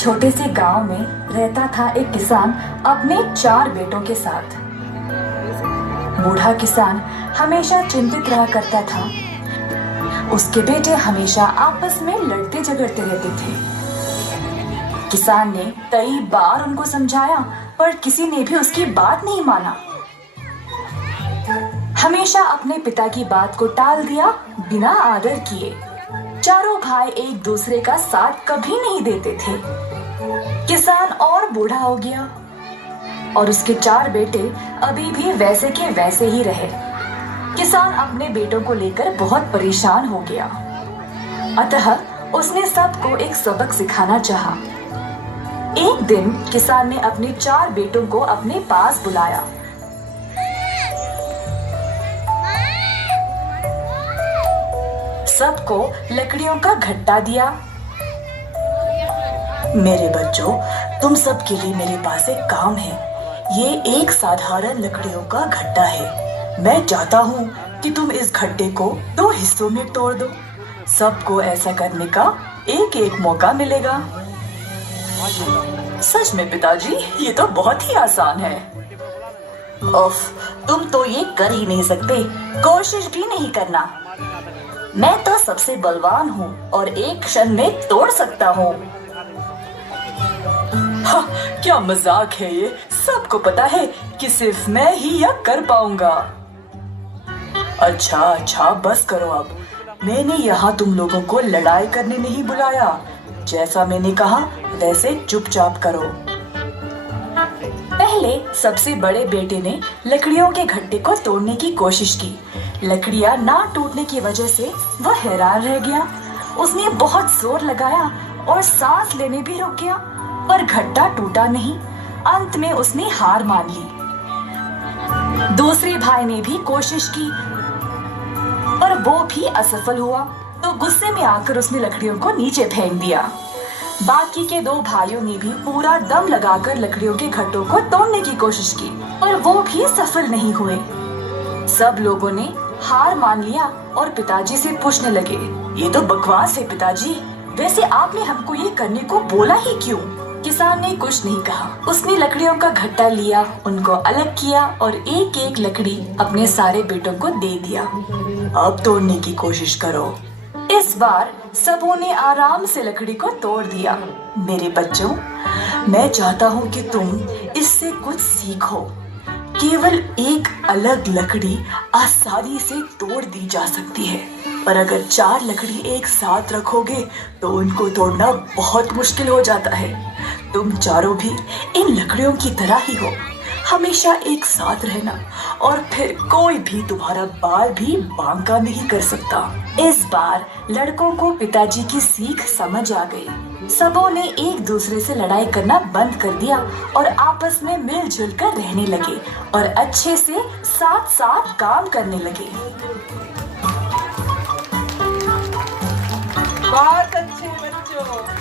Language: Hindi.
छोटे से गांव में रहता था एक किसान अपने 4 बेटों के साथ। बूढ़ा किसान हमेशा चिंतित रहा करता था। उसके बेटे हमेशा आपस में लड़ते झगड़ते रहते थे। किसान ने कई बार उनको समझाया, पर किसी ने भी उसकी बात नहीं माना। हमेशा अपने पिता की बात को टाल दिया बिना आदर किए। चारों भाई एक दूसरे का साथ कभी नहीं देते थे। किसान और बूढ़ा हो गया और उसके 4 बेटे अभी भी वैसे के वैसे ही रहे। किसान अपने बेटों को लेकर बहुत परेशान हो गया। अतः उसने सबको एक सबक सिखाना चाहा। एक दिन किसान ने अपने 4 बेटों को अपने पास बुलाया। सबको लकड़ियों का घट्टा दिया। मेरे बच्चों, तुम सब के लिए मेरे पास एक काम है। ये एक साधारण लकड़ियों का घट्टा है। मैं चाहता हूँ कि तुम इस घट्टे को 2 हिस्सों में तोड़ दो। सबको ऐसा करने का एक मौका मिलेगा। सच में पिताजी, ये तो बहुत ही आसान है। उफ, तुम तो ये कर ही नहीं सकते, कोशिश भी नहीं करना। मैं तो सबसे बलवान हूँ और एक क्षण में तोड़ सकता हूँ। क्या मजाक है ये। सबको पता है कि सिर्फ मैं ही यह कर पाऊंगा। अच्छा, बस करो अब। मैंने यहाँ तुम लोगों को लड़ाई करने नहीं बुलाया। जैसा मैंने कहा वैसे चुपचाप करो। पहले सबसे बड़े बेटे ने लकड़ियों के घट्टे को तोड़ने की कोशिश की। लकड़ियां ना टूटने की वजह से वह हैरान रह गया। उसने बहुत जोर लगाया और सांस लेने भी रुक गया, पर घट्टा टूटा नहीं। अंत में उसने हार मान ली। दूसरे भाई ने भी कोशिश की, पर वो भी असफल हुआ। तो गुस्से में आकर उसने लकड़ियों को नीचे फेंक दिया। बाकी के 2 भाइयों ने भी पूरा दम लगाकर लकड़ियों के घट्टों को तोड़ने की कोशिश की, पर वो भी सफल नहीं हुए। सब लोगों ने हार मान लिया और पिताजी से पूछने लगे, ये तो बकवास है पिताजी, वैसे आपने हमको ये करने को बोला ही क्यों? किसान ने कुछ नहीं कहा। उसने लकड़ियों का घट्टा लिया, उनको अलग किया और एक लकड़ी अपने सारे बेटों को दे दिया। अब तोड़ने की कोशिश करो। इस बार सबों ने आराम से लकड़ी को तोड़ दिया। मेरे बच्चों, मैं चाहता हूँ कि तुम इससे कुछ सीखो। केवल एक अलग लकड़ी आसानी से तोड़ दी जा सकती है, पर अगर 4 लकड़ी एक साथ रखोगे तो उनको तोड़ना बहुत मुश्किल हो जाता है। तुम चारों भी इन लकड़ियों की तरह ही हो, हमेशा एक साथ रहना और फिर कोई भी तुम्हारा बाल भी बांका नहीं कर सकता। इस बार लड़कों को पिताजी की सीख समझ आ गई। सबों ने एक दूसरे से लड़ाई करना बंद कर दिया और आपस में मिलजुल कर रहने लगे और अच्छे से साथ काम करने लगे। बहुत अच्छे बच्चों।